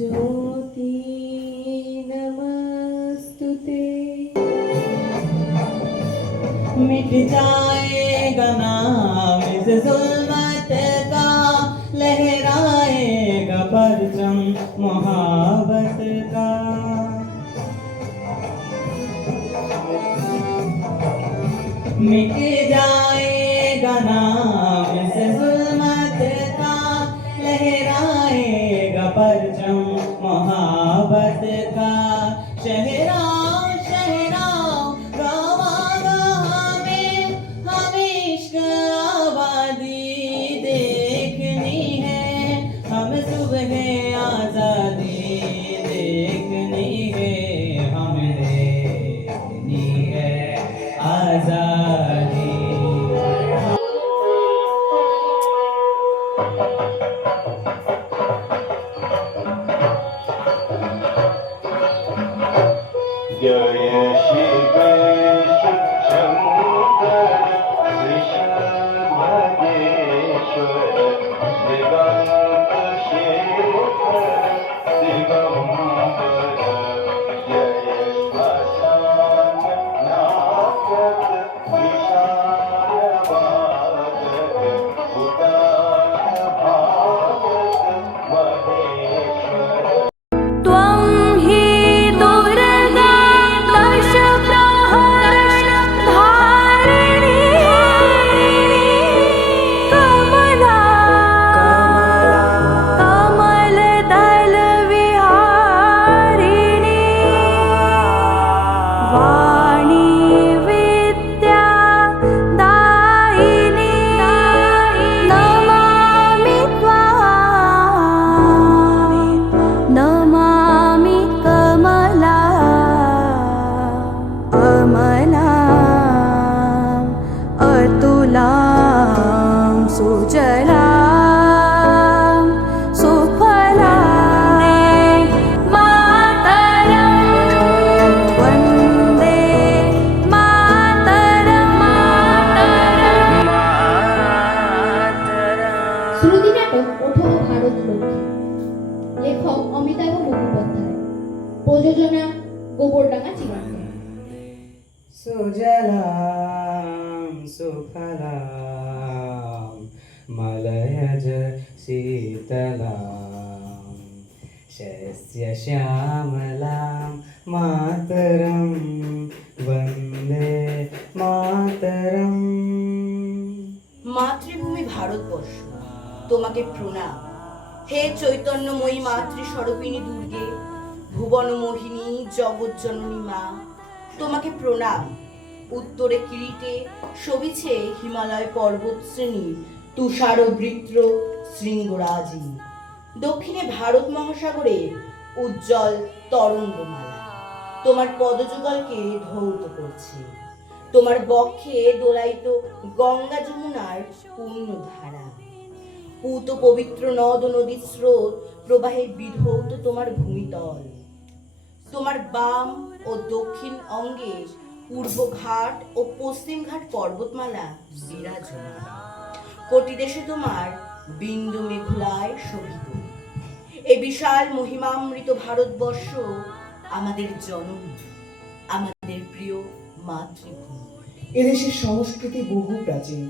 ज्योति नमस्तुते। मिट जाएगा नाम इस जुल्मत का, लहराएगा परचम मोहब्बत का। मिट जाएगा नाम इस जुल्मत का, लहराएगा परचम मोहब्बत का। शहराओ शहराओ गाँव गाँव में हमें इश्क आबादी देखनी है। हम सुबह आज़ादी देखनी है, हमें देखनी है आज़ादी। जय शिवेश शंकर ऋषभदेश्वर दिगंत शेखर दिगंबर। जय श्मशान नायक विशाल वादक उदार भागक महेश्वर। त्वं हि दुर्गा दश प्रहर धारिणी कमला कमलदल विहारिणी वाणी विद्या दायिनी नमामि त्वां नमामि कमला अमलाम् अतुलां सुजलां सुफलां मातरं वन्दे मातरं শ্রুতি নাটক ওঠো ভারত লক্ষ্মী। লেখক অমিতাভ মুখোপাধ্যায়। প্রযোজনা গোবরডাঙ্গা চিত্র। सुजलां सुफलां मलयज शीतलां शस्य श्यामलां मातरं वन्दे मातरम्। মাতৃভূমি ভারতবর্ষ, তোমাকে প্রণাম। হে চৈতন্যময়ী মাতৃস্বরূপিণী দুর্গে, ভুবন মোহিনী জগজ্জননী মা, তোমাকে প্রণাম। উত্তরে কিরিটে শোভিছে হিমালয় পর্বত শ্রেণীর তুষারবৃত্ত শৃঙ্গরাজি, দক্ষিণে ভারত মহাসাগরের উজ্জ্বল তরঙ্গমালা তোমার পদযুগলকে ধৌত করছে। তোমার বক্ষে দোলাইত গঙ্গা যমুনার পূর্ণধারা, পূত পবিত্র নদ নদীর স্রোত প্রবাহে বিধৌত তোমার ভূমিতল। তোমার বাম ও দক্ষিণ অঙ্গে পূর্ব ঘাট ও পশ্চিম ঘাট পর্বতমালা বিরাজমান। কোটি দেশে তোমার বিন্দু মেঘলায় শোভিত। এ বিশাল মহিমামৃত ভারতবর্ষ আমাদের জননী, আমাদের প্রিয় মাতৃভূমি। এদেশের সংস্কৃতি বহু প্রাচীন।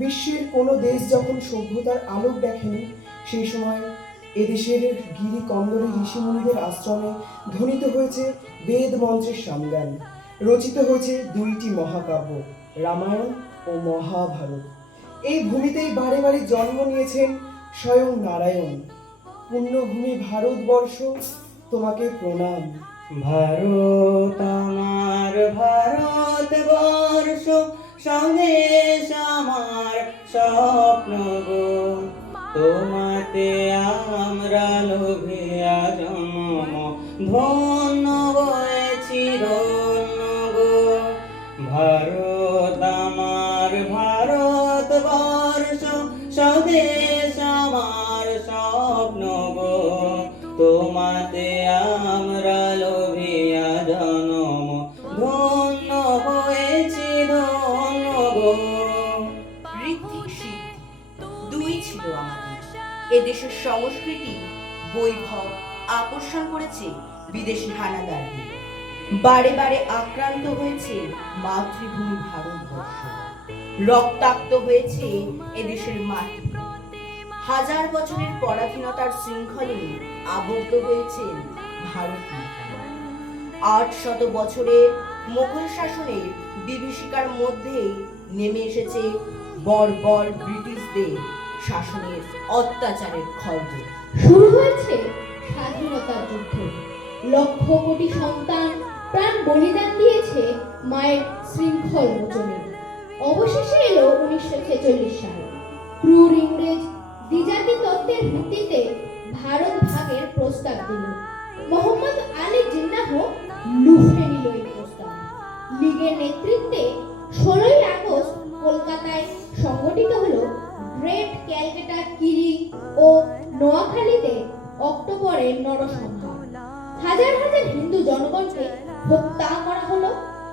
বিশ্বের কোনো দেশ যখন সভ্যতার আলোক দেখেনি, সেই সময় এদেশের গিরি কন্দরে ঋষিমুনিদের আশ্রমে ধ্বনিত হয়েছে বেদ মন্ত্রের সামগান। রচিত হয়েছে দুইটি মহাকাব্য, রামায়ণ ও মহাভারত। এই ভূমিতেই বারে বারে জন্ম নিয়েছেন স্বয়ং নারায়ণ। পুণ্যভূমি ভারতবর্ষ, তোমাকে প্রণাম। ভারত আমার ভারতবর্ষ, স্বদেশ আমার স্বপ্ন গো। তোমাতে আমরা লোভিয়া জন্ম, ধন্য হয়েছি ধন্য গো। ভারত আমার ভারতবর্ষ, স্বদেশ আমার স্বপ্ন গো। তোমাতে আমরা লোভিয়া জন্ম, ধন্য হয়েছি ধন্য গো। ঋদ্ধি সিদ্ধি দুই ছিল আমাদের। এদেশের সংস্কৃতি বৈভব আকর্ষণ করেছে বিদেশি হানাদারদের। বারে বারে আক্রান্ত হয়েছে মাতৃভূমি ভারতবর্ষ, রক্তাক্ত হয়েছে এদেশের মাটি। হাজার বছরের পরাধীনতার শৃঙ্খলে আবদ্ধ হয়েছে ভারত মাতা। 800 বছরের মোগল শাসনের বিভীষিকার মধ্যে নেমে এসেছে বর্বর ব্রিটিশদের শাসনের অত্যাচারের খর্গ। শুরু হয়েছে স্বাধীনতার যুদ্ধ। লক্ষ কোটি সন্তান প্রাণ বলিদান দিয়েছে মায়ের শৃঙ্খল মোচনে। অবশেষে এলো 1946 সাল। ক্রুর ইংরেজ দ্বিজাতি তত্ত্বের ভিত্তিতে ভারত ভাগের প্রস্তাব দিল। মোহাম্মদ আলী জিন্নাহ লুফে নিল এই প্রস্তাব। লীগের নেতৃত্বে 16ই আগস্ট কলকাতায় সংগঠিত হলো গ্রেট ক্যালকাটা কিলিং ও নোয়াখালীতে অক্টোবরের নরসংহার। হাজার হাজার হিন্দু জনগণকে হত্যা করা হলো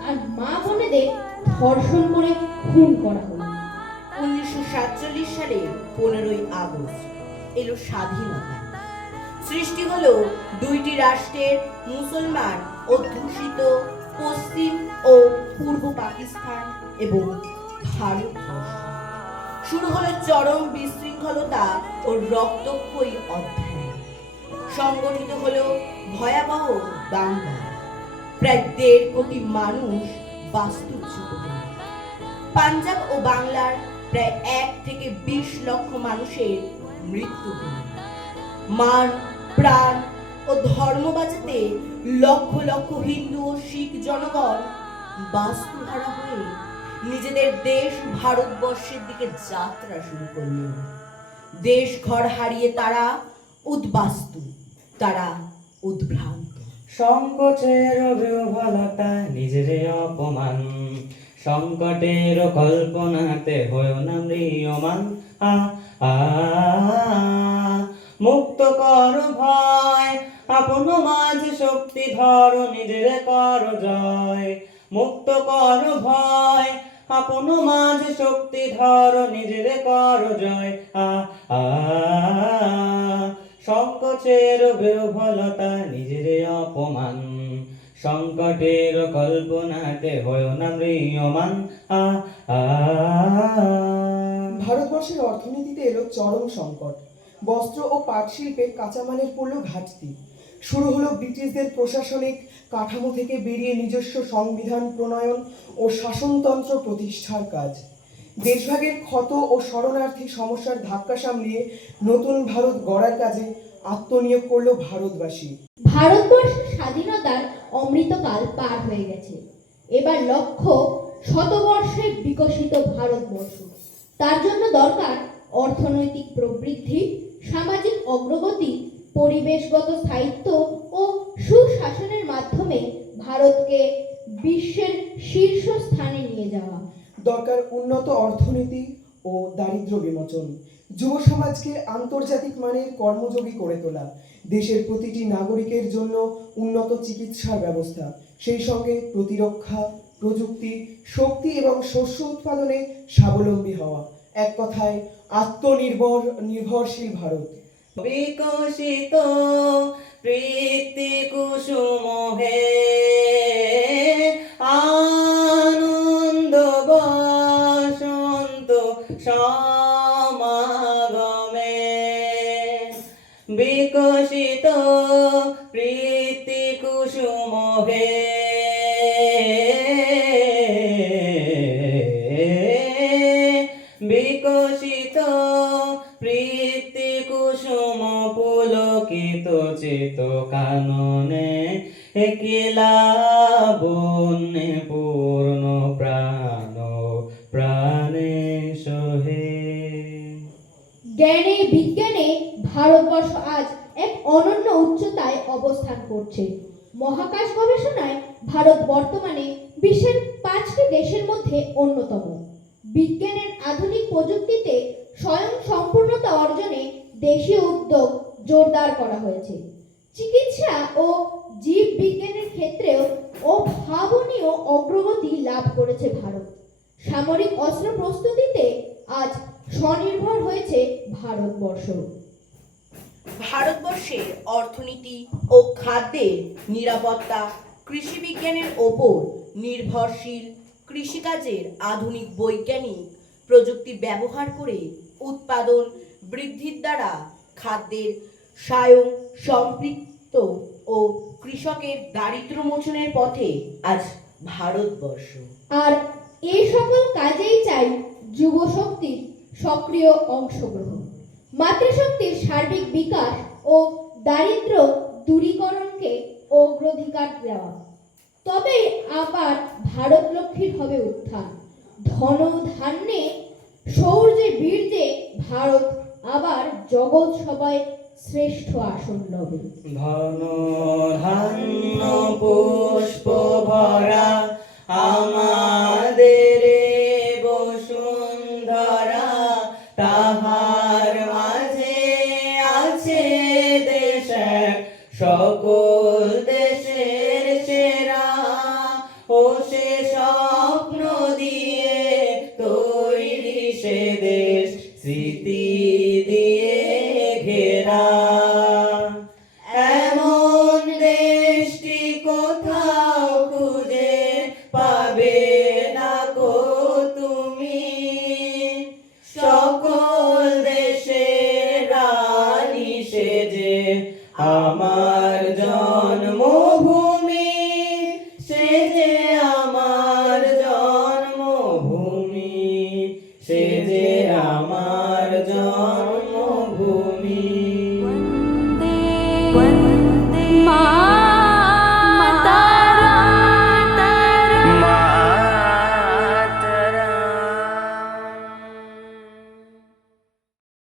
আর মা বোনেদের ধর্ষণ করে খুন করা হলো। 1947 সালে 15ই আগস্ট এলো স্বাধীনতা। সৃষ্টি হলো দুইটি রাষ্ট্রের মুসলমান অধ্যুষিত পশ্চিম ও পূর্ব পাকিস্তান এবং ভারতবর্ষ। শুরু হলো চরম বিশৃঙ্খলতা ও রক্তক্ষয়ী অধ্যায়। সংগঠিত হলো ভয়াবহ দাঙ্গা। প্রায় 1.5 কোটি মানুষ বাস্তুচ্যুত হল। পাঞ্জাব ও বাংলার প্রায় 1 থেকে 20 লক্ষ মানুষের মৃত্যু হল। মান, প্রাণ ও ধর্ম বাঁচাতে লক্ষ লক্ষ হিন্দু ও শিখ জনগণ বাস্তুহারা হয়ে নিজেদের দেশ ভারতবর্ষের দিকে যাত্রা শুরু করল। দেশ ঘর হারিয়ে তারা উদ্বাস্তু, তারা উদ্ভ্রান্ত। সংকটের বিহ্বলতা নিজের অপমান, সংকটের কল্পনাতে হয় না ম্রিয়মান। আ আ মুক্ত কর ভয়, আপন মাঝ শক্তি ধর, নিজের কর জয়। মুক্ত কর ভয়, আপন মাঝ শক্তি ধর, নিজের কর জয়। আ আ সংকটের বিহ্বলতা নিজের অপমান, সংকটের কল্পনাতে হয় না ম্রিয়মান। আ আ ভারতবর্ষের অর্থনীতিতে এলো চরম সংকট। বস্ত্র ও পাট শিল্পে কাঁচামালের পড়ল ঘাটতি। শুরু হলো ব্রিটিশদের প্রশাসনিক কাঠামো থেকে বেরিয়ে নিজস্ব সংবিধান প্রণয়ন ও শাসনতন্ত্র প্রতিষ্ঠার কাজ। দেশভাগের ক্ষত ও শরণার্থী সমস্যার ধাক্কা সামলিয়ে নতুন ভারত গড়ার কাজে আত্মনিয়োগ করল ভারতবাসী। ভারতবর্ষের স্বাধীনতার অমৃতকাল পার হয়ে গেছে। এবার লক্ষ্য শতবর্ষে বিকশিত ভারতবর্ষ। তার জন্য দরকার অর্থনৈতিক প্রবৃদ্ধি, সামাজিক অগ্রগতি, পরিবেশগত স্থায়িত্ব ও সুশাসনের মাধ্যমে ভারতকে বিশ্বের শীর্ষ স্থানে নিয়ে যাওয়া। দরকার উন্নত অর্থনীতি ও দারিদ্র্য বিমোচন, যুব সমাজকে আন্তর্জাতিক মানের কর্মযোগী করে তোলা, দেশের প্রতিটি নাগরিকের জন্য উন্নত চিকিৎসার ব্যবস্থা, সেই সঙ্গে প্রতিরক্ষা, প্রযুক্তি, শক্তি এবং শস্য উৎপাদনে স্বাবলম্বী হওয়া। এক কথায় নির্ভরশীল ভারত। বিকশিত প্রীতি কুসুম হে, আনন্দ বসন্ত সমাগমে। বিকশিত প্রীতি কুসুম হে, বিকশিত প্রীতি কুসুম পুলকিত চিত কাননে, একিলা বন্যে পূর্ণ প্রাণ প্রাণে সহে। জ্ঞানে বিজ্ঞানে ভারতবর্ষ আজ এক অনন্য উচ্চতায় অবস্থান করছে। মহাকাশ গবেষণায় ভারত বর্তমানে বিশ্বের 5টি দেশের মধ্যে অন্যতম। বিজ্ঞানের আধুনিক প্রযুক্তিতে স্বয়ং সম্পূর্ণতা অর্জনে দেশীয় উদ্যোগ জোরদার করা হয়েছে। চিকিৎসা ও জীব বিজ্ঞানের ক্ষেত্রেও অভাবনীয় অগ্রগতি লাভ করেছে ভারত। সামরিক অস্ত্র প্রস্তুতিতে আজ স্বনির্ভর হয়েছে ভারতবর্ষ। ভারতবর্ষের অর্থনীতি ও খাদ্যের নিরাপত্তা কৃষি বিজ্ঞানের ওপর নির্ভরশীল। কৃষিকাজের আধুনিক বৈজ্ঞানিক প্রযুক্তি ব্যবহার করে উৎপাদন বৃদ্ধির দ্বারা খাদ্যের স্বয়ং সম্পৃক্ত ও কৃষকের দারিদ্র্য মোচনের পথে আজ ভারতবর্ষ। আর এই সকল কাজেই চাই যুব শক্তির সক্রিয় অংশগ্রহণ, মাতৃশক্তির সার্বিক বিকাশ ও দারিদ্র্য দূরীকরণকে অগ্রাধিকার দেওয়া। তবেই আবার ভারত লক্ষ্মীর হবে উত্থান। ধন ধান্যে শৌর্যে বীর্যে ভারত আবার জগৎ সভায় শ্রেষ্ঠ আসন লবে। ধন ধান্য পুষ্প ভরা আমাদের বসুন্ধরা, তাহার মাঝে আছে দেশ এক, সকল দেশের সেরা। ও সে স্বপ্ন দিয়ে তৈরি সে দেশ, স্মৃতি দিয়ে ঘেরা। এমন দেশটি কোথাও খুঁজে পাবে না গো তুমি, সকল দেশের রানী সেজে আমার জন্মভূমি, সেজে আমার জন্মভূমি, সেজে আমার জন্মভূমি।